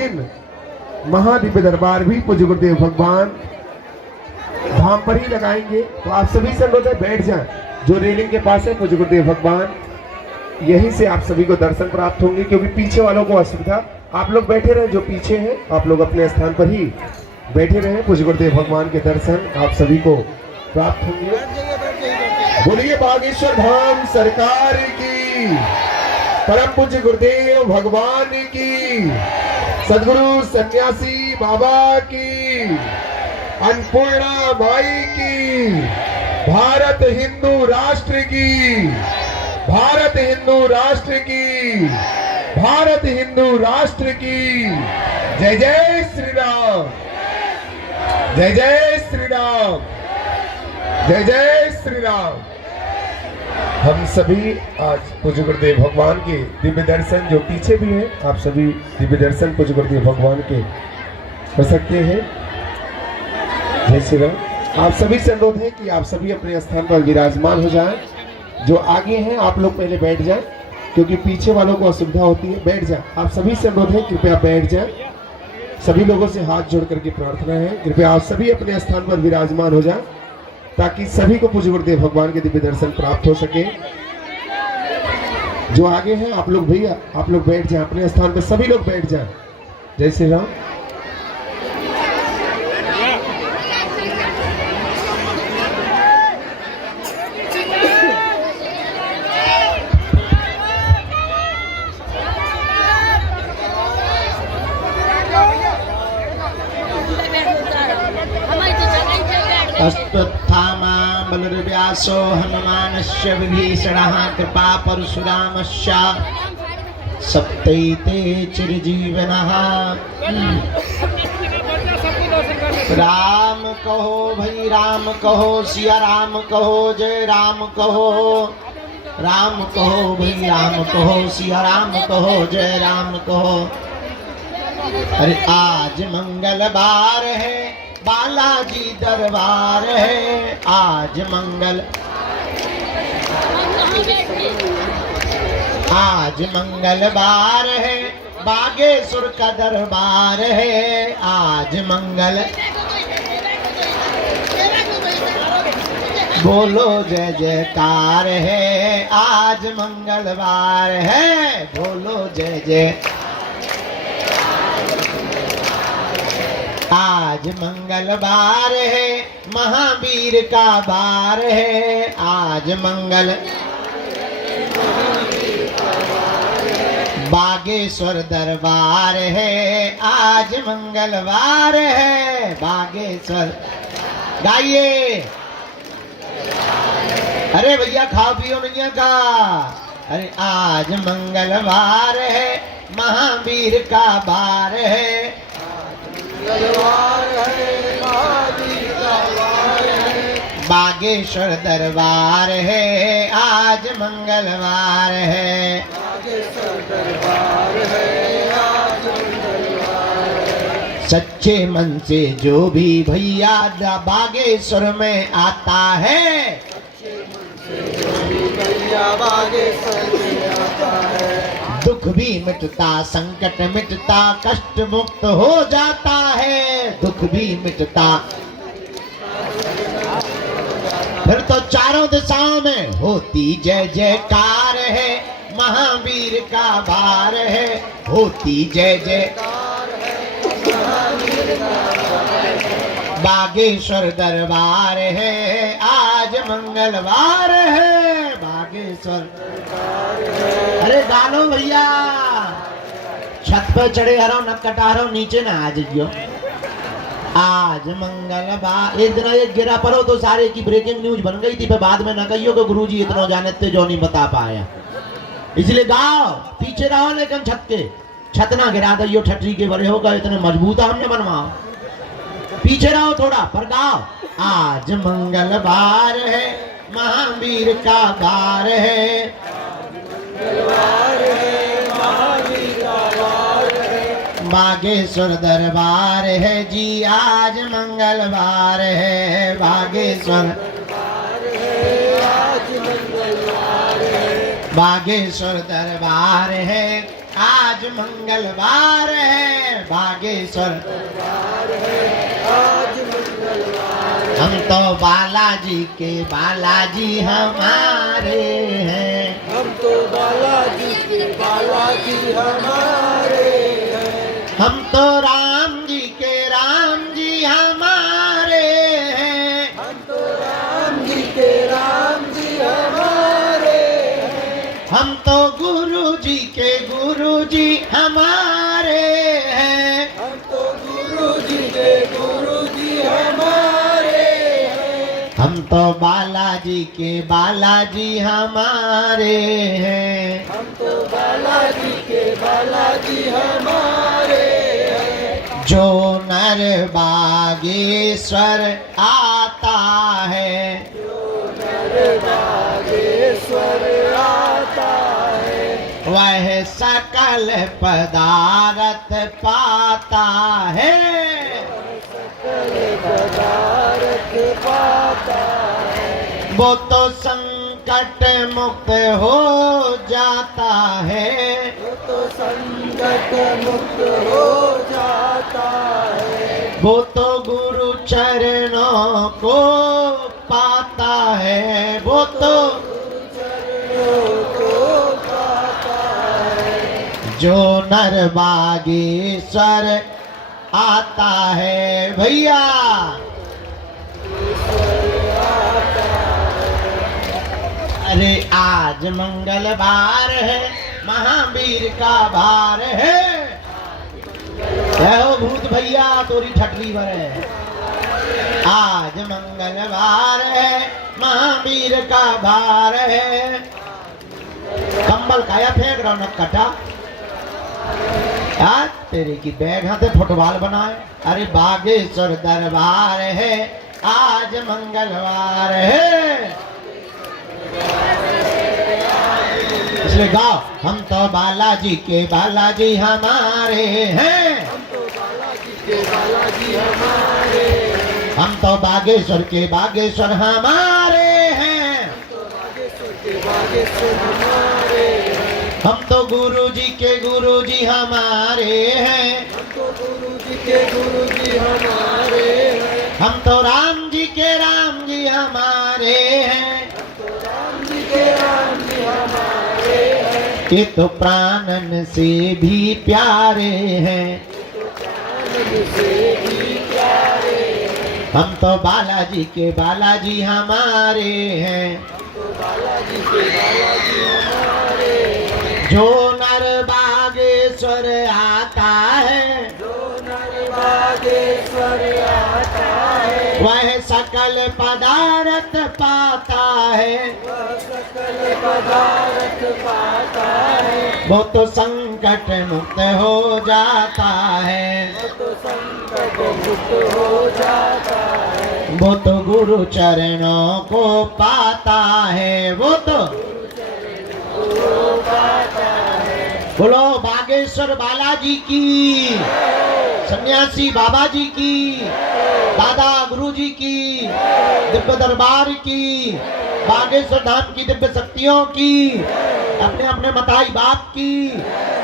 दिन महादिव्य दरबार भी पूज्य गुरुदेव भगवान धाम पर ही लगाएंगे। तो आप सभी से अनुरोध है बैठ जाएं। जो रेलिंग के पास है पूज्य गुरुदेव भगवान, यहीं से आप सभी को दर्शन प्राप्त होंगे, क्योंकि पीछे वालों को असुविधा। आप लोग बैठे रहे, जो पीछे हैं आप लोग अपने स्थान पर ही बैठे रहे। पूज्य गुरुदेव भगवान के दर्शन आप सभी को प्राप्त होंगे। बोलिए बागेश्वर धाम सरकार की, परम पूज्य गुरुदेव भगवान की, सदगुरु सन्यासी बाबा की, अन्नपूर्णा माई की, भारत हिंदू राष्ट्र की, भारत हिंदू राष्ट्र की, भारत हिंदू राष्ट्र की। जय जय श्री राम, जय जय श्री राम, जय जय श्री राम। हम सभी आज पूज्य गुरुदेव भगवान के दिव्य दर्शन, जो पीछे भी हैं, आप सभी दिव्य दर्शन पूज्य गुरुदेव भगवान के कर सकते हैं। जय श्री राम। आप सभी से अनुरोध है कि आप सभी अपने स्थान पर विराजमान हो जाएं। जो आगे हैं आप लोग पहले बैठ जाएं, क्योंकि पीछे वालों को असुविधा होती है। बैठ जाएं। आप सभी से अनुरोध है कृपया बैठ जाएं। सभी लोगों से हाथ जोड़ करके प्रार्थना है, कृपया आप सभी अपने स्थान पर विराजमान हो जाएं, ताकि सभी को पूज्य गुरुदेव भगवान के दिव्य दर्शन प्राप्त हो सके। जो आगे हैं आप लोग भैया, आप लोग बैठ जाएं अपने स्थान पर, सभी लोग बैठ जाएं। जय श्री राम। अस्तुत्थामा बलर्व्यासो हनुमानस्य विभीषणः कृपा परशुरामस्य सप्तैते चिरजीवनः। राम कहो भाई राम कहो, सिया राम कहो, जय राम कहो। राम कहो भाई राम कहो, सिया राम कहो, जय राम कहो। अरे आज मंगलवार है, बालाजी दरबार है। आज मंगलवार है, बागेश्वर का दरबार है। आज बोलो जय जयकार है। आज मंगलवार है, बोलो जय जय। आज मंगलवार है, महावीर का बार है। आज बागेश्वर दरबार है। आज मंगलवार है, बागेश्वर। गाइए, अरे भैया खाओ पियो नैया का। अरे आज मंगलवार है, महावीर का बार है। बागेश्वर दरबार है, आज मंगलवार है। सच्चे मन से जो भी भैया बागेश्वर में आता है, दुख भी मिटता, संकट मिटता, कष्ट मुक्त हो जाता है। दुख भी मिटता, फिर तो चारों दिशाओं में होती जय जयकार है। महावीर का बार है, होती जय जयकार है। बागेश्वर दरबार है, आज मंगलवार है। बागेश्वर अरे गालो भैया, छत पे चढ़े हरो न कटा रहो, नीचे ना आ जाइयो। आज मंगलवार। एक दिन एक गिरा पड़ो तो सारे की ब्रेकिंग न्यूज बन गई थी, फिर बाद में न कहियो कि गुरुजी इतना जाने थे जो नहीं बता पाया। इसलिए गाओ, पीछे रहो लेकिन छत ना गिरा दियो। ठटरी के बड़े होगा, इतने मजबूत हमने बनवाओ। पीछे रहो थोड़ा पर गाओ। आज मंगलवार है, महावीर का बार है। बागेश्वर दरबार है जी, आज मंगलवार है। बागेश्वर बागेश्वर दरबार है, आज मंगलवार है बागेश्वर हम तो बालाजी के बालाजी हमारे हैं हम तो बालाजी हमारे हैं हम तो राम जी के राम जी हमारे हैं हम तो राम जी के राम जी हमारे हैं हम तो गुरु जी के गुरु जी हमारे हैं हम तो गुरु जी के गुरु जी हमारे हैं हम तो बालाजी के बालाजी हमारे हैं हम तो बालाजी के बालाजी हमारे हैं जो नर बागेश्वर आता है बागेश्वर आता है वह सकल पदार्थ पाता है पदार्थ पाता है वो तो संकट मुक्त हो जाता है वो तो संकट मुक्त हो जाता है वो तो गुरु चरणों को पाता है वो तो को पाता है जो नर बागेश्वर आता है भैया अरे आज मंगलवार है महावीर का भार है जय हो भूत भैया तोरी ठटली भर है आज मंगलवार है महावीर का भार है कंबल काया फेंक रौनक कटा आज तेरे की बैग हाथे फुटबॉल बनाए अरे बागेश्वर दरबार है आज मंगलवार है इसलिए गाओ हम तो बालाजी के बालाजी हमारे हैं हम तो बालाजी के बालाजी हमारे हम तो बागेश्वर के बागेश्वर हमारे हैं तो बागेश्वर के बागेश्वर हमारे हम तो गुरु जी के गुरु जी हमारे हैं हम तो गुरु जी के गुरु जी हमारे हैं हम तो राम जी के राम जी हमारे हैं तो राम जी के राम जी हमारे हैं ये तो प्राणन से भी प्यारे हैं से भी प्यारे हम तो बालाजी के बालाजी हमारे हैं तो बालाजी के बालाजी हमारे जो नर बागेश्वर आता है जो नर बागेश्वर आता है वह सकल पदार्थ पाता है वह सकल पदार्थ पाता है वो तो संकट मुक्त हो जाता है तो संकट मुक्त हो जाता है वो तो गुरु चरणों को पाता है वो तो बोलो बागेश्वर बालाजी की सन्यासी बाबा जी की दादा गुरु जी की दिव्य दरबार की बागेश्वर धाम की दिव्य शक्तियों की अपने अपने मताई बाप की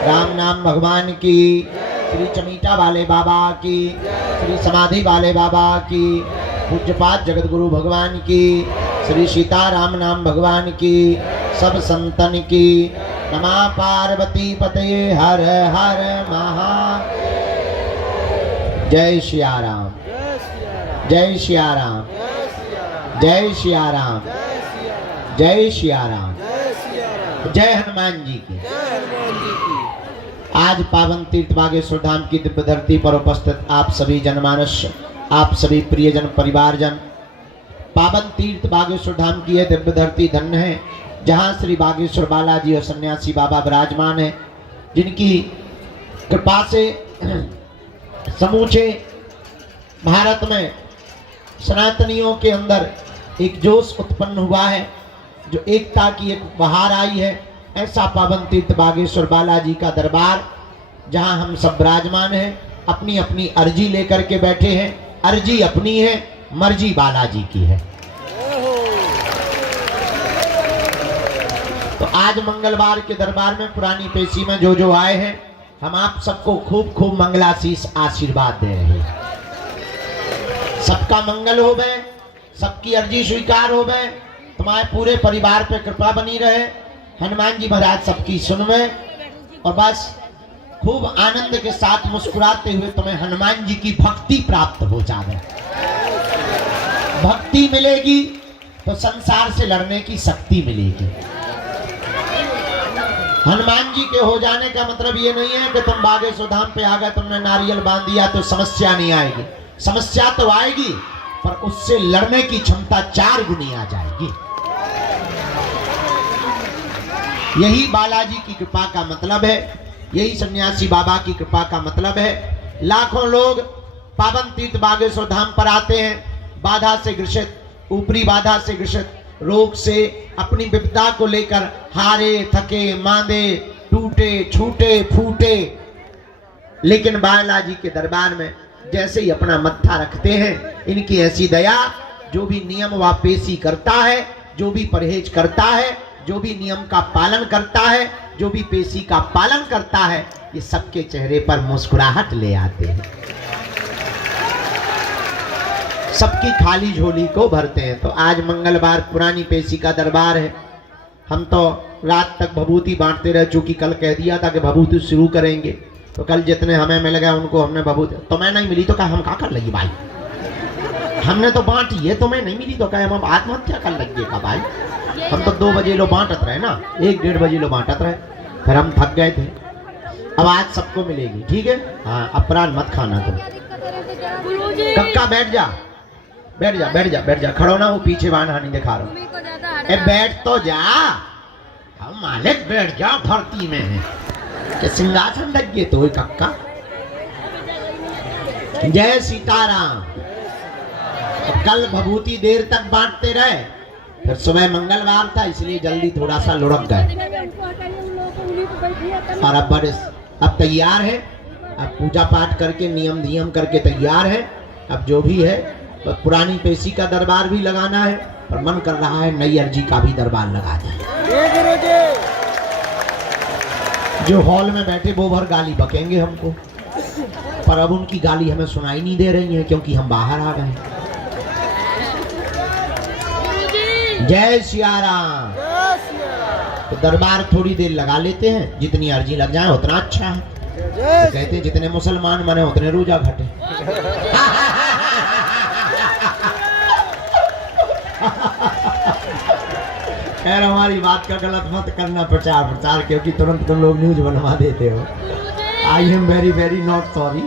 राम नाम भगवान की श्री चमीटा वाले बाबा की श्री समाधि वाले बाबा की पूज्यपाद जगत गुरु भगवान की श्री सीताराम नाम भगवान की सब संतन की नमः पार्वती पतये हर हर महा जय श्री राम जय श्री राम जय श्री राम जय श्री राम जय हनुमान जी की आज पावन तीर्थ बागेश्वर धाम की दिव्य धरती पर उपस्थित आप सभी जनमानस आप सभी प्रियजन परिवारजन पावन तीर्थ बागेश्वर धाम की यह दिव्य धरती धन्य है जहाँ श्री बागेश्वर बालाजी और सन्यासी बाबा विराजमान है जिनकी कृपा से समूचे भारत में सनातनियों के अंदर एक जोश उत्पन्न हुआ है जो एकता की एक बहार आई है ऐसा पावन तीर्थ बागेश्वर बालाजी का दरबार जहां हम सब विराजमान हैं अपनी अपनी अर्जी लेकर के बैठे हैं अर्जी अपनी है मर्जी बालाजी की है तो आज मंगलवार के दरबार में पुरानी पेशी में जो जो आए हैं, हम आप सबको खूब खूब मंगलाशीष आशीर्वाद दे रहे हैं। सबका मंगल हो गए, सबकी अर्जी स्वीकार हो गए, तुम्हारे पूरे परिवार पे कृपा बनी रहे, हनुमान जी महाराज सबकी सुनवे, और बस खूब आनंद के साथ मुस्कुराते हुए तुम्हें हनुमान जी की भक्ति प्राप्त हो जाए। भक्ति मिलेगी तो संसार से लड़ने की शक्ति मिलेगी। हनुमान जी के हो जाने का मतलब ये नहीं है कि तुम बागेश्वर धाम पे आ गए, तुमने नारियल बांध दिया तो समस्या नहीं आएगी। समस्या तो आएगी, पर उससे लड़ने की क्षमता 4 गुनी आ जाएगी। यही बालाजी की कृपा का मतलब है, यही सन्यासी बाबा की कृपा का मतलब है। लाखों लोग पावन तीर्थ बागेश्वर धाम पर आते हैं, बाधा से ग्रसित, ऊपरी बाधा से ग्रसित, रोग से, अपनी विपदा को लेकर हारे थके मांदे, टूटे छूटे फूटे, लेकिन बालाजी के दरबार में जैसे ही अपना मत्था रखते हैं, इनकी ऐसी दया, जो भी नियम व पेशी करता है, जो भी परहेज करता है, जो भी नियम का पालन करता है, जो भी पेशी का पालन करता है, ये सबके चेहरे पर मुस्कुराहट ले आते हैं, सबकी खाली झोली को भरते हैं। तो आज मंगलवार पुरानी पेशी का दरबार है। हम तो रात तक भभूति बांटते रहे, चूंकि कल कह दिया था कि भभूति शुरू करेंगे, तो कल जितने हमें मिल गए उनको हमने भभूति, तुम्हें नहीं मिली तो कहा हम क्या कर लगी भाई, हमने तो बांटी है, तुम्हें नहीं मिली तो कहे हम आत्महत्या कर लगिएगा भाई। हम तो 2 बजे लो बांटत रहे ना, 1-1:30 बजे लो बांटत रहे, फिर हम थक गए थे। अब आज सबको मिलेगी, ठीक है? हाँ, अपराध मत खाना तुम। कक्का बैठ जा, बैठ जा, बैठ जा, बैठ जा, खड़ो ना, वो पीछे बाण हानि दिखा रहा। ए बैठ तो जा, हम मालिक बैठ जा, धरती में है कि सिंहासन लग गए तो कक्का। जय सीताराम। कल भभूति देर तक बांटते रहे, फिर सुबह मंगलवार था इसलिए जल्दी थोड़ा सा लुढ़क गए, और अब तैयार है, अब पूजा पाठ करके नियम करके तैयार है। अब जो भी है, तो पुरानी पेशी का दरबार भी लगाना है, और मन कर रहा है नई अर्जी का भी दरबार लगा दें। जो हॉल में बैठे वो भर गाली बकेंगे हमको, पर अब उनकी गाली हमें सुनाई नहीं दे रही है, क्योंकि हम बाहर आ गए। जय सिया राम। तो दरबार थोड़ी देर लगा लेते हैं, जितनी अर्जी लग जाए उतना अच्छा है। तो कहते हैं जितने मुसलमान बने उतने रोजा घटे। खैर, हमारी बात का गलत मत करना प्रचार, क्योंकि तुरंत तुम लोग न्यूज बनवा देते हो। I am very very not sorry.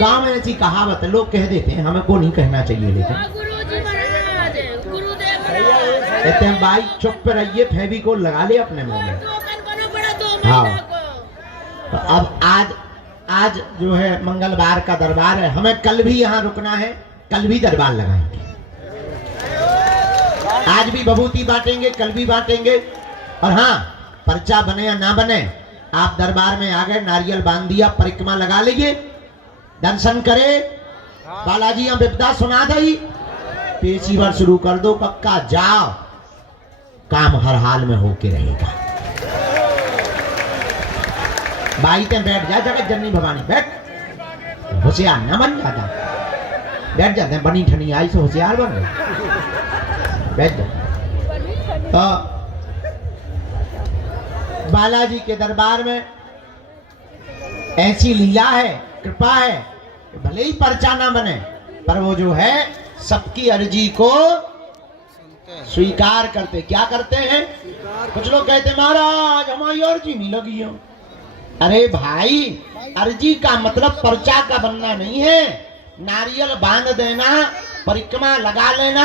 गाँव में ऐसी कहावत है, लोग कह देते हैं, हमें को नहीं कहना चाहिए, लेकिन कहते हैं भाई चुप पे रहिए, फेविकोल लगा ले अपने मुंह में। हाँ, तो अब आज जो है मंगलवार का दरबार है, हमें कल भी यहाँ रुकना है, कल भी दरबार लगाएंगे। आज भी भभूति बांटेंगे, कल भी बांटेंगे। और हाँ, पर्चा बने या ना बने, आप दरबार में आ गए, नारियल बांध दिया, परिक्रमा लगा लीजिए, दर्शन करे, बालाजी यहाँ विपदा सुना दी, पेशी बार शुरू कर दो, पक्का जाओ, काम हर हाल में होके रहेगा। बाई ते बैठ जा, जगत जननी भवानी बैठ, होशियार ना बन जाता, बैठ जाते हैं, बनी ठनी आई से होशियार बन गए, बैठ जा। तो बालाजी के दरबार में ऐसी लीला है, कृपा है, भले ही पर्चा ना बने, पर वो जो है सबकी अर्जी को स्वीकार करते। क्या करते हैं? कुछ लोग कहते महाराज हमारी अर्जी नहीं लगी हो। अरे भाई, अर्जी का मतलब पर्चा का बनना नहीं है, नारियल बांध देना, परिक्रमा लगा लेना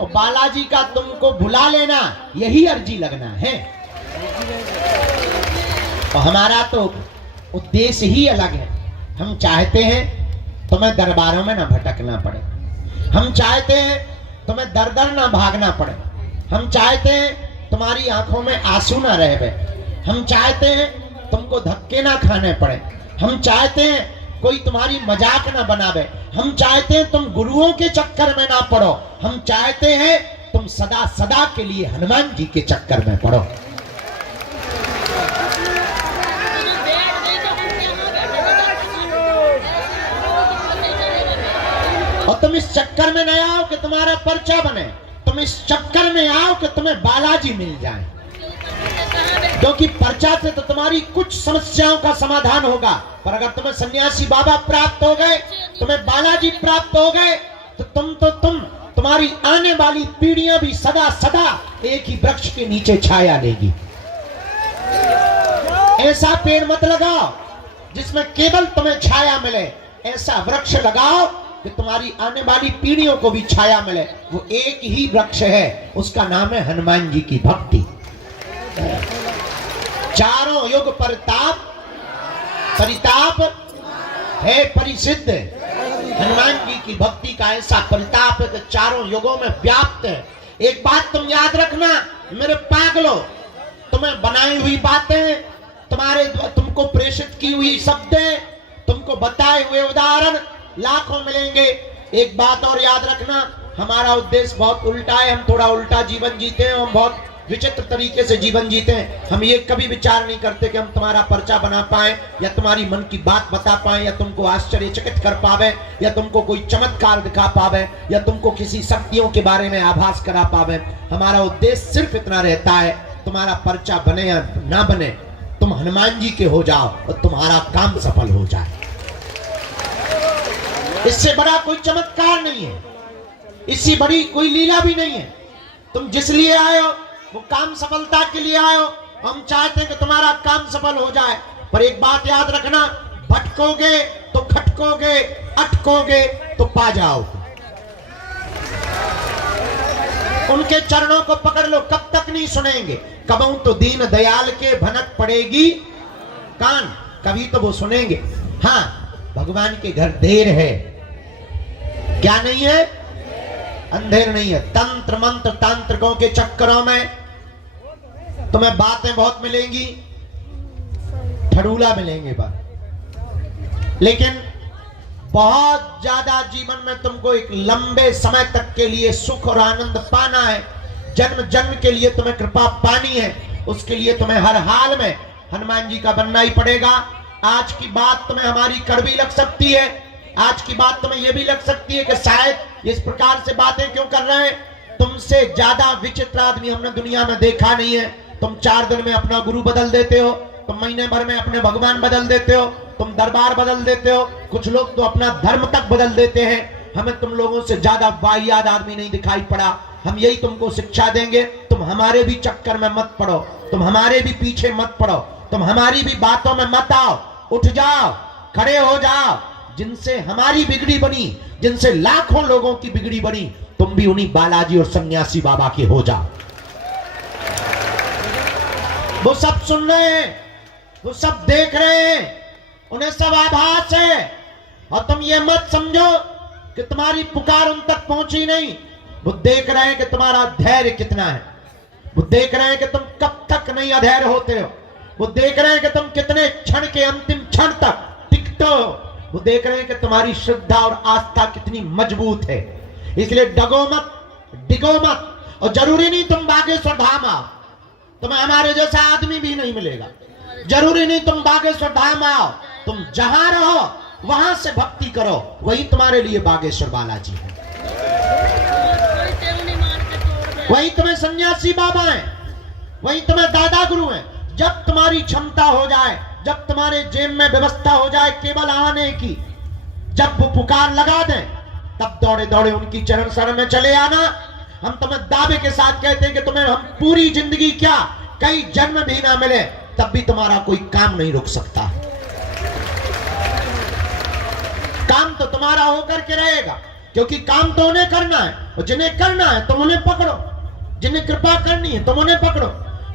और बालाजी का तुमको बुला लेना, यही अर्जी लगना है। और हमारा तो उद्देश्य ही अलग है। हम चाहते हैं तुम्हें दरबारों में ना भटकना पड़े, हम चाहते हैं तुम्हें दर दर ना भागना पड़े, हम चाहते हैं तुम्हारी आंखों में आंसू ना रह गए, हम चाहते हैं तुमको धक्के ना खाने पड़े, हम चाहते हैं कोई तुम्हारी मजाक ना बनावे, हम चाहते हैं तुम गुरुओं के चक्कर में ना पड़ो, हम चाहते हैं तुम सदा सदा के लिए हनुमान जी के चक्कर में पड़ो। और तुम इस चक्कर में न आओ कि तुम्हारा पर्चा बने, तुम इस चक्कर में आओ कि तुम्हें बालाजी मिल जाए, क्योंकि पर्चा से तो तुम्हारी कुछ समस्याओं का समाधान होगा, पर अगर तुम्हें सन्यासी बाबा प्राप्त हो गए, तुम्हें बालाजी प्राप्त हो गए, तो तुम्हारी आने वाली पीढ़ियां भी सदा सदा एक ही वृक्ष के नीचे छाया लेगी। ऐसा पेड़ मत लगाओ जिसमें केवल तुम्हें छाया मिले, ऐसा वृक्ष लगाओ कि तुम्हारी आने वाली पीढ़ियों को भी छाया मिले। वो एक ही वृक्ष है, उसका नाम है हनुमान जी की भक्ति। चारों युग परिताप है परिसिद्ध। हनुमान जी की भक्ति का ऐसा परिताप है कि चारों युगों में व्याप्त है। एक बात तुम याद रखना मेरे पागलों, तुम्हें बनाई हुई बातें, तुमको प्रेषित की हुई शब्दें, तुमको बताए हुए उदाहरण लाखों मिलेंगे। एक बात और याद रखना, हमारा उद्देश्य बहुत उल्टा है, हम थोड़ा उल्टा जीवन जीते हैं, हम बहुत विचित्र तरीके से जीवन जीते हैं। हम ये कभी विचार नहीं करते कि हम तुम्हारा पर्चा बना पाए, या तुम्हारी मन की बात बता पाए, या तुमको आश्चर्यचकित कर पावे, या तुमको कोई चमत्कार दिखा पावे, या तुमको किसी शक्तियों के बारे में आभास करा पावे। हमारा उद्देश्य सिर्फ इतना रहता है, तुम्हारा पर्चा बने या ना बने, तुम हनुमान जी के हो जाओ और तुम्हारा काम सफल हो जाए। इससे बड़ा कोई चमत्कार नहीं है, इससे बड़ी कोई लीला भी नहीं है। तुम जिस लिए आए हो वो काम सफलता के लिए आए हो। हम चाहते हैं कि तुम्हारा काम सफल हो जाए, पर एक बात याद रखना, भटकोगे तो खटकोगे, अटकोगे तो पा जाओगे। उनके चरणों को पकड़ लो, कब तक नहीं सुनेंगे। कबहू तो दीन दयाल के भनक पड़ेगी कान, कभी तो वो सुनेंगे। हाँ, भगवान के घर देर है, क्या नहीं है, अंधेर नहीं है। तंत्र मंत्र तांत्रिकों के चक्करों में तुम्हें बातें बहुत मिलेंगी, ठड़ूला मिलेंगे बात, लेकिन बहुत ज्यादा जीवन में तुमको एक लंबे समय तक के लिए सुख और आनंद पाना है, जन्म जन्म के लिए तुम्हें कृपा पानी है, उसके लिए तुम्हें हर हाल में हनुमान जी का बनना ही पड़ेगा। आज की बात तुम्हें हमारी कड़वी लग सकती है, आज की बात तुम्हें यह भी लग सकती है कि शायद इस प्रकार से बातें क्यों कर रहे हैं। तुमसे ज्यादा विचित्र आदमी हमने दुनिया में देखा नहीं है। तुम 4 दिन में अपना गुरु बदल देते हो, तुम महीने भर में अपने भगवान बदल देते हो, तुम दरबार बदल देते हो, कुछ लोग तो अपना धर्म तक बदल देते हैं। हमें तुम लोगों से ज्यादा वाहियात आदमी नहीं दिखाई पड़ा। हम यही तुमको शिक्षा देंगे, तुम हमारे भी चक्कर में मत पड़ो, तुम हमारे भी पीछे मत पड़ो, तुम हमारी भी बातों में मत आओ। उठ जाओ, खड़े हो जाओ। जिनसे हमारी बिगड़ी बनी, जिनसे लाखों लोगों की बिगड़ी बनी, तुम भी उन्हीं बालाजी और सन्यासी बाबा के हो जाओ। वो सब सुन रहे हैं, वो सब देख रहे हैं, उन्हें सब आभास है। और तुम ये मत समझो कि तुम्हारी पुकार उन तक पहुंची नहीं। वो देख रहे हैं कि तुम्हारा धैर्य कितना है, वो देख रहे हैं कि तुम कब तक नहीं अधैर्य होते हो, वो देख रहे हैं कि तुम कितने क्षण के अंतिम क्षण तक टिकते हो, वो देख रहे हैं कि तुम्हारी श्रद्धा और आस्था कितनी मजबूत है। इसलिए डगो मत, डिगो मत। और जरूरी नहीं तुम बागेश्वर धाम आओ, तुम्हें हमारे जैसा आदमी भी नहीं मिलेगा। जरूरी नहीं तुम बागेश्वर धाम आओ, तुम जहां रहो वहां से भक्ति करो, वही तुम्हारे लिए बागेश्वर बालाजी है, वही तुम्हें सन्यासी बाबा है, वही तुम्हें दादा गुरु है। जब तुम्हारी क्षमता हो जाए, जब तुम्हारे जेब में व्यवस्था हो जाए केवल आने की, जब वो पुकार लगा दें, तब दौड़े दौड़े उनकी चरण शरण में चले आना। हम तुम्हें दावे के साथ कहते हैं कि तुम्हें हम पूरी जिंदगी क्या, कई जन्म भी ना मिले, तब भी तुम्हारा कोई काम नहीं रुक सकता। काम तो तुम्हारा होकर के रहेगा, क्योंकि काम तो उन्हें करना है, और जिन्हें करना है तुम उन्हें पकड़ो, जिन्हें कृपा करनी है तुम उन्हें पकड़ो।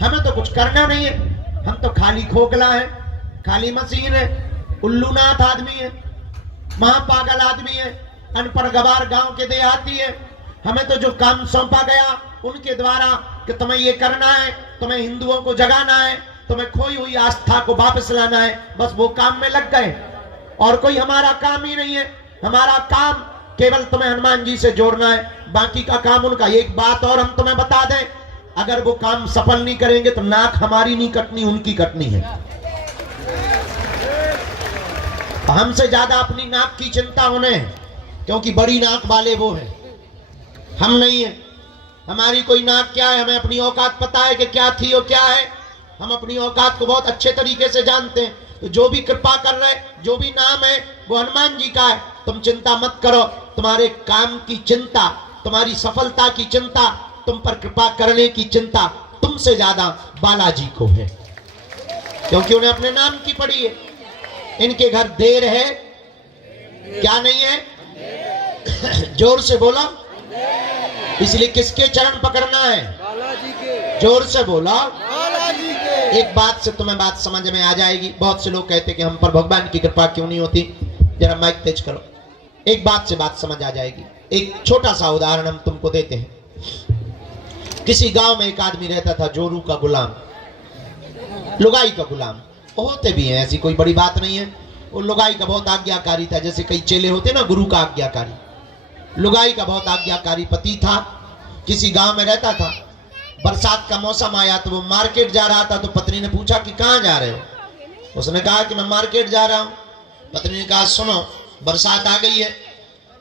हमें तो कुछ करना नहीं है, हम तो खाली खोखला है, खाली मशीन है, उल्लूनाथ आदमी है, महापागल आदमी है, अनपढ़ गवार गांव के देहाती है। हमें तो जो काम सौंपा गया उनके द्वारा कि तुम्हें ये करना है, तुम्हें हिंदुओं को जगाना है, तुम्हें खोई हुई आस्था को वापस लाना है, बस वो काम में लग गए। और कोई हमारा काम ही नहीं है। हमारा काम केवल तुम्हें हनुमान जी से जोड़ना है, बाकी का काम उनका। एक बात और हम तुम्हें बता दें, अगर वो काम सफल नहीं करेंगे तो नाक हमारी नहीं कटनी, उनकी कटनी है। हमसे ज्यादा अपनी नाक की चिंता उन्हें है, क्योंकि बड़ी नाक वाले वो हैं, हम नहीं है। हमारी कोई नाक क्या है, हमें अपनी औकात पता है कि क्या थी और क्या है। हम अपनी औकात को बहुत अच्छे तरीके से जानते हैं। तो जो भी कृपा कर रहे, जो भी नाम है वो हनुमान जी का है। तुम चिंता मत करो, तुम्हारे काम की चिंता, तुम्हारी सफलता की चिंता, तुम पर कृपा करने की चिंता तुमसे ज्यादा बालाजी को है, क्योंकि उन्हें अपने नाम की पड़ी है। इनके घर देर है, क्या नहीं है? जोर से बोला। इसलिए किसके चरण पकड़ना है? बालाजी के। जोर से बोला। बालाजी के। एक बात से तुम्हें बात समझ में आ जाएगी। बहुत से लोग कहते कि हम पर भगवान की कृपा क्यों नहीं होती। जरा माइक तेज करो, एक बात से बात समझ आ जाएगी। एक छोटा सा उदाहरण हम तुमको देते हैं। किसी गांव में एक आदमी रहता था, जोरू का गुलाम, लुगाई का गुलाम। होते भी हैं, ऐसी कोई बड़ी बात नहीं है। वो लुगाई का बहुत आज्ञाकारी था, जैसे कई चेले होते ना, गुरु का आज्ञाकारी। लुगाई का बहुत आज्ञाकारी पति था। किसी गांव में रहता था। बरसात का मौसम आया तो वो मार्केट जा रहा था। तो पत्नी ने पूछा कि कहाँ जा रहे हो? उसने कहा कि मैं मार्केट जा रहा हूँ। पत्नी ने कहा सुनो, बरसात आ गई है,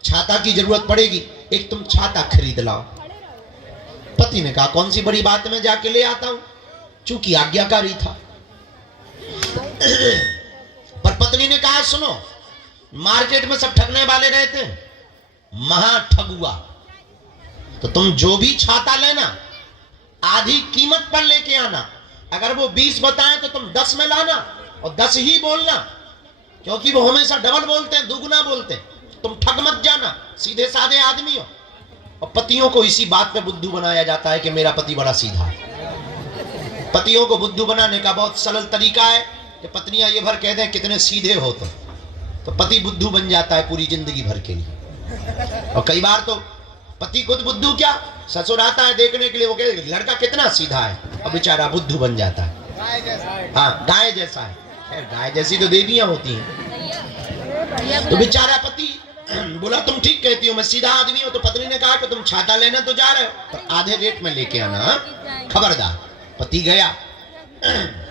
छाता की जरूरत पड़ेगी, एक तुम छाता खरीद लाओ। पति ने कहा कौन सी बड़ी बात है, मैं जाके ले आता हूं। चूंकि आज्ञाकारी था। पर पत्नी ने कहा सुनो, मार्केट में सब ठगने वाले रहते हैं, महा ठगुआ, तो तुम जो भी छाता लेना आधी कीमत पर लेके आना। अगर वो 20 बताएं तो तुम 10 में लाना और 10 ही बोलना, क्योंकि वो हमेशा डबल बोलते हैं, दुगुना बोलते हैं। तुम ठग मत जाना, सीधे साधे आदमी हो। और पतियों को इसी बात पे बुद्धू बनाया जाता है कि मेरा पति बड़ा सीधा है। पतियों को बुद्धू बनाने का बहुत सरल तरीका है कि पत्नियां ये भर कह दें कितने सीधे हो तुम, तो पति बुद्धू बन जाता है पूरी जिंदगी भर के लिए। और कई बार तो पति खुद बुद्धू, क्या ससुर आता है देखने के लिए, वो कहते लड़का कितना सीधा है, और बेचारा बुद्धू बन जाता है। हाँ, गाय जैसा है। गाय जैसी तो देवियां होती हैं। तो बेचारा पति बोला तुम ठीक कहती हो, मैं सीधा आदमी हूं। तो पत्नी ने कहा कि तुम छाता लेना तो जा रहे हो, पर आधे रेट में लेके आना, खबरदार। पति गया,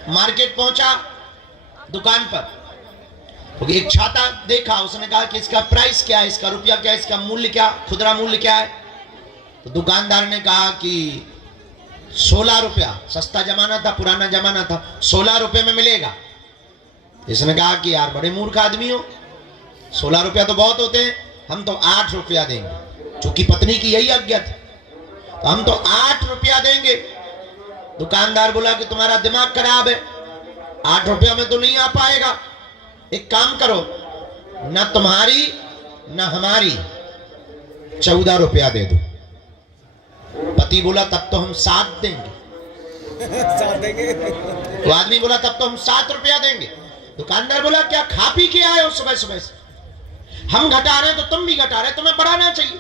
मार्केट पहुंचा, दुकान पर तो एक छाता देखा। उसने कहा कि इसका प्राइस क्या है, इसका रुपया क्या है, इसका मूल्य क्या, खुदरा मूल्य क्या है? तो दुकानदार ने कहा कि 16 रुपया, सस्ता जमाना था, पुराना जमाना था, 16 रुपये में मिलेगा। इसने कहा कि यार बड़े मूर्ख आदमी हो, 16 रुपया तो बहुत होते हैं, हम तो 8 रुपया देंगे। चूंकि पत्नी की यही आज्ञा थी, तो हम तो 8 रुपया देंगे। दुकानदार बोला कि तुम्हारा दिमाग खराब है, 8 रुपया में तो नहीं आ पाएगा। एक काम करो, ना तुम्हारी ना हमारी 14 रुपया दे दो। पति बोला तब तो हम 7 देंगे। तो आदमी बोला तब तो हम 7 रुपया देंगे। दुकानदार बोला क्या खा पी के आए हो सुबह सुबह से? हम घटा रहे तो तुम भी घटा रहे, तुम्हें बढ़ाना चाहिए।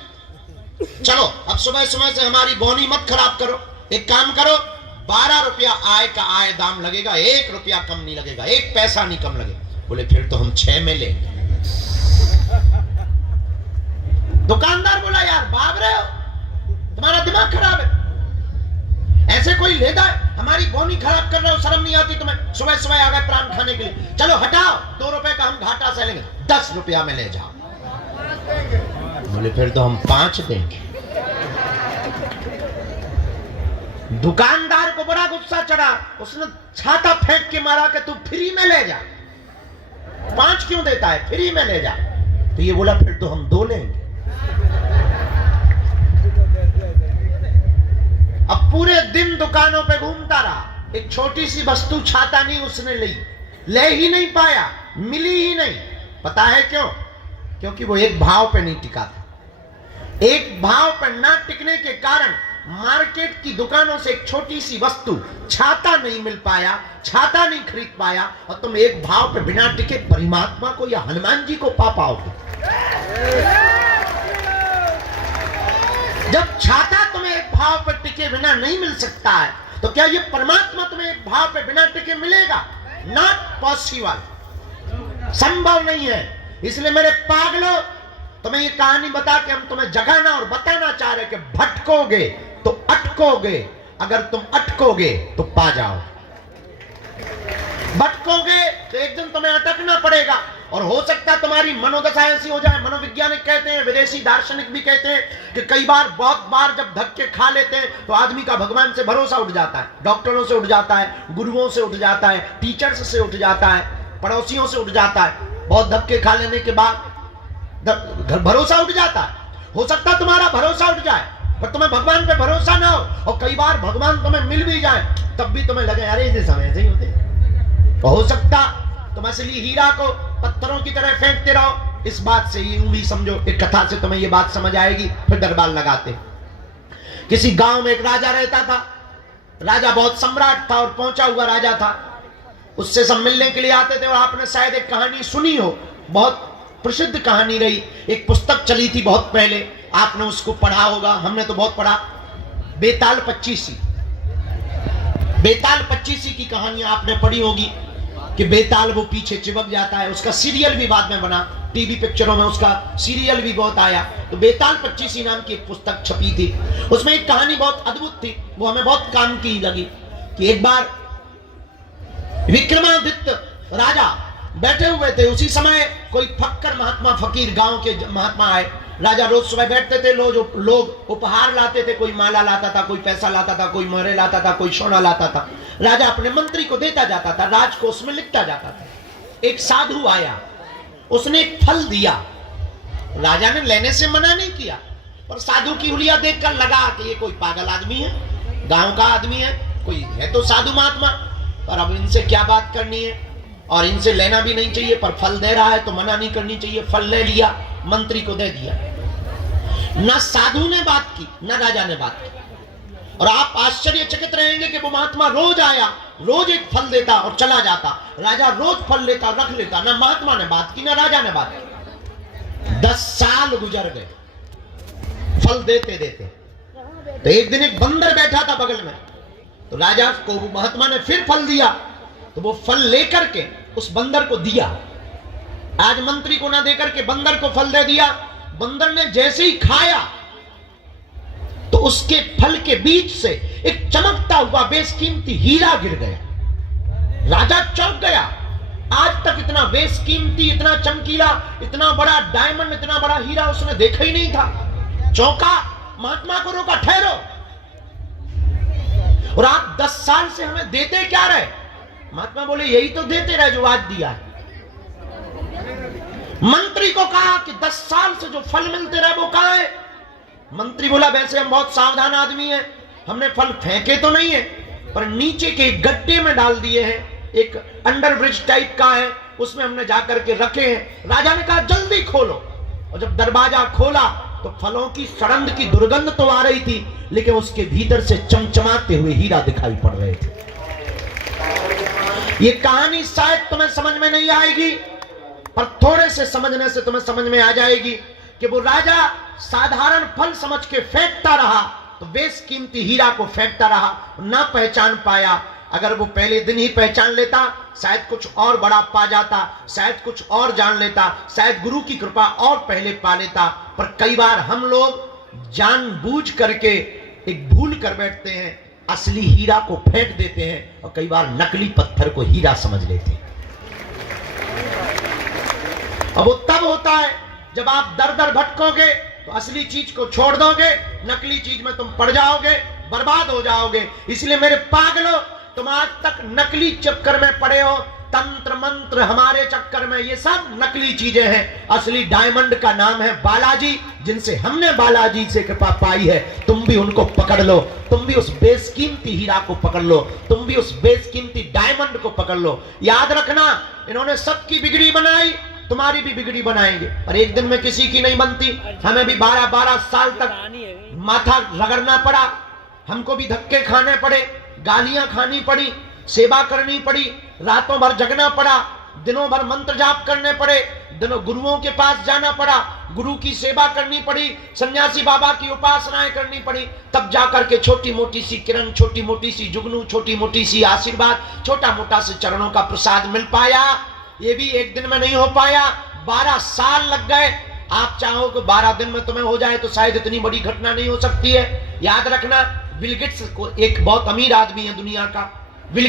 चलो अब सुबह सुबह से हमारी बोनी मत खराब करो। एक काम करो, 12 रुपया आय का आय दाम लगेगा, 1 रुपया कम नहीं लगेगा, 1 पैसा नहीं कम लगेगा। बोले फिर तो हम 6 में ले। दुकानदार बोला यार भाग रहे हो, तुम्हारा दिमाग खराब है, ऐसे कोई लेता है? हमारी बोनी खराब कर रहे हो, शर्म नहीं आती तुम्हें? सुबह सुबह आ गए प्राण खाने के लिए। चलो हटाओ, 2 रुपए का हम घाटा से लेंगे, 10 रुपया में ले जाओ। बोले फिर तो हम 5 देंगे। दुकानदार को बड़ा गुस्सा चढ़ा, उसने छाता फेंक के मारा कि तू फ्री में ले जा, 5 क्यों देता है, फ्री में ले जा। तो ये बोला फिर तो हम 2 लेंगे। अब पूरे दिन दुकानों पे घूमता रहा, एक छोटी सी वस्तु छाता नहीं उसने ले ही नहीं पाया, मिली ही नहीं। पता है क्यों? क्योंकि वो एक भाव पे नहीं टिका था। एक भाव पर ना टिकने के कारण मार्केट की दुकानों से एक छोटी सी वस्तु छाता नहीं मिल पाया, छाता नहीं खरीद पाया, और तुम एक भाव पे बिना टिके परमात्मा को या हनुमान जी को पा पाओगे। जब छाता तुम्हें एक भाव पर टिके बिना नहीं मिल सकता है, तो क्या ये परमात्मा तुम्हें एक भाव पे बिना टिके मिलेगा? नॉट पॉसिबल, संभव नहीं है। इसलिए मेरे पागलों, तुम्हें ये कहानी बता के हम तुम्हें जगाना और बताना चाह रहे कि भटकोगे तो अटकोगे, अगर तुम अटकोगे तो पा जाओ। भटकोगे तो एक दिन तुम्हें अटकना पड़ेगा, और हो सकता है तुम्हारी मनोदशा ऐसी हो जाए। मनोवैज्ञानिक कहते हैं, विदेशी दार्शनिक भी कहते हैं कि कई बार, बहुत बार जब धक्के खा लेते हैं तो आदमी का भगवान से भरोसा उठ जाता है, डॉक्टरों से उठ जाता है, गुरुओं से उठ जाता है, टीचर्स से उठ जाता है, पड़ोसियों से उठ जाता है। बहुत धक्के खा लेने के बाद भरोसा उठ जाता है। हो सकता है तुम्हारा भरोसा उठ जाए, पर तुम्हें भगवान पे भरोसा ना हो, और कई बार भगवान तुम्हें मिल भी जाए तब भी तुम्हें लगे अरे इसे समय से ही होते। तो हो सकता तुम असली हीरा को पत्थरों की तरह फेंकते रहो। इस बात से यूं भी समझो, एक कथा से तुम्हें ये बात समझ आएगी। फिर दरबार लगाते। किसी गांव में एक राजा रहता था। राजा बहुत सम्राट था और पहुंचा हुआ राजा था। उससे सब मिलने के लिए आते थे। और आपने शायद एक कहानी सुनी हो, बहुत प्रसिद्ध कहानी रही, एक पुस्तक चली थी बहुत पहले, आपने उसको पढ़ा होगा, हमने तो बहुत पढ़ा, बेताल पच्चीसी। बेताल पच्चीसी की कहानी आपने पढ़ी होगी कि बेताल वो पीछे चिपक जाता है। उसका सीरियल भी बाद में बना, टीवी पिक्चरों में उसका सीरियल भी बहुत आया। तो बेताल पच्चीसी नाम की एक पुस्तक छपी थी। उसमें एक कहानी बहुत अद्भुत थी, वो हमें बहुत काम की लगी। कि एक बार विक्रमादित्य राजा बैठे हुए थे। उसी समय कोई फक्कर महात्मा, फकीर, गांव के महात्मा आए। राजा रोज सुबह बैठते थे, लोग उपहार लाते थे, कोई माला लाता था, कोई पैसा लाता था, कोई मोहरे लाता था, कोई सोना लाता था। राजा अपने मंत्री को देता जाता था, राजकोष में लिखता जाता था। एक साधु आया, उसने एक फल दिया। राजा ने लेने से मना नहीं किया, पर साधु की हुलिया देखकर लगा कि ये कोई पागल आदमी है, गांव का आदमी है, कोई है तो साधु महात्मा, पर अब इनसे क्या बात करनी है, और इनसे लेना भी नहीं चाहिए, पर फल दे रहा है तो मना नहीं करनी चाहिए। फल ले लिया, मंत्री को दे दिया। ना साधु ने बात की, ना राजा ने बात की। और आप आश्चर्यचकित रहेंगे कि वो महात्मा रोज आया, रोज एक फल देता और चला जाता। राजा रोज फल लेता, रख लेता। ना महात्मा ने बात की, ना राजा ने बात की। 10 साल गुजर गए फल देते देते। तो एक दिन एक बंदर बैठा था बगल में। तो राजा को वो महात्मा ने फिर फल दिया। तो वो फल लेकर के उस बंदर को दिया। आज मंत्री को ना देकर के बंदर को फल दे दिया। बंदर ने जैसे ही खाया तो उसके फल के बीच से एक चमकता हुआ बेशकीमती हीरा गिर गया। राजा चौंक गया। आज तक इतना बेशकीमती, इतना चमकीला, इतना बड़ा डायमंड, इतना बड़ा हीरा उसने देखा ही नहीं था। चौंका, महात्मा को रोका, ठहरो, और आप 10 साल से हमें देते क्या रहे? महात्मा बोले यही तो देते रहे जो आज दिया है। मंत्री को कहा कि 10 साल से जो फल मिलते रहे वो कहां है? मंत्री बोला वैसे हम बहुत सावधान आदमी हैं, हमने फल फेंके तो नहीं है, पर नीचे के गड्ढे में डाल दिए हैं। एक अंडरब्रिज टाइप का है, उसमें हमने जाकर के रखे हैं। राजा ने कहा जल्दी खोलो। और जब दरवाजा खोला तो फलों की सड़ंद की दुर्गंध तो आ रही थी, लेकिन उसके भीतर से चमचमाते हुए हीरा दिखाई पड़ रहे थे। ये कहानी शायद तुम्हें समझ में नहीं आएगी, पर थोड़े से समझने से तुम्हें समझ में आ जाएगी कि वो राजा साधारण फल समझ के फेंकता रहा, तो बेशकीमती हीरा को फेंकता रहा, ना पहचान पाया। अगर वो पहले दिन ही पहचान लेता, शायद कुछ और बड़ा पा जाता, शायद कुछ और जान लेता, शायद गुरु की कृपा और पहले पा लेता। पर कई बार हम लोग जानबूझ करके एक भूल कर बैठते हैं, असली हीरा को फेंक देते हैं, और कई बार नकली पत्थर को हीरा समझ लेते हैं। अब वो तब होता है जब आप दर दर भटकोगे तो असली चीज को छोड़ दोगे, नकली चीज में तुम पड़ जाओगे, बर्बाद हो जाओगे। इसलिए मेरे पागलों, तुम आज तक नकली चक्कर में पड़े हो, तंत्र मंत्र हमारे चक्कर में, ये सब नकली चीजें हैं। असली डायमंड का नाम है बालाजी, जिनसे हमने बालाजी से कृपा पाई है। तुम भी उनको पकड़ लो, तुम भी उस बेशकीमती हीरा को पकड़ लो, तुम भी उस बेशकीमती डायमंड को पकड़ लो। याद रखना, इन्होंने सबकी बिगड़ी बनाई, तुम्हारी भी बिगड़ी बनाएंगे, पर एक दिन में किसी की नहीं बनती। हमें भी 12-12 साल तक माथा रगड़ना पड़ा, हमको भी धक्के खाने पड़े, गालियां खानी पड़ी, सेवा करनी पड़ी, रातों भर जगना पड़ा, दिनों भर मंत्र जाप करने पड़े, दिनों गुरुओं के पास जाना पड़ा, गुरु की सेवा करनी पड़ी, सन्यासी बाबा की उपासनाएं करनी पड़ी, तब जाकर के छोटी मोटी सी किरण, छोटी मोटी सी जुगनू, छोटी मोटी सी आशीर्वाद, छोटा मोटा से चरणों का प्रसाद मिल पाया। ये भी एक दिन में नहीं हो पाया, 12 साल लग गए। आप चाहो कि 12 दिन में तुम्हें हो जाए तो शायद इतनी बड़ी घटना नहीं हो सकती है। याद रखना, बिल गेट्स को एक बहुत अमीर आदमी है दुनिया का। बिल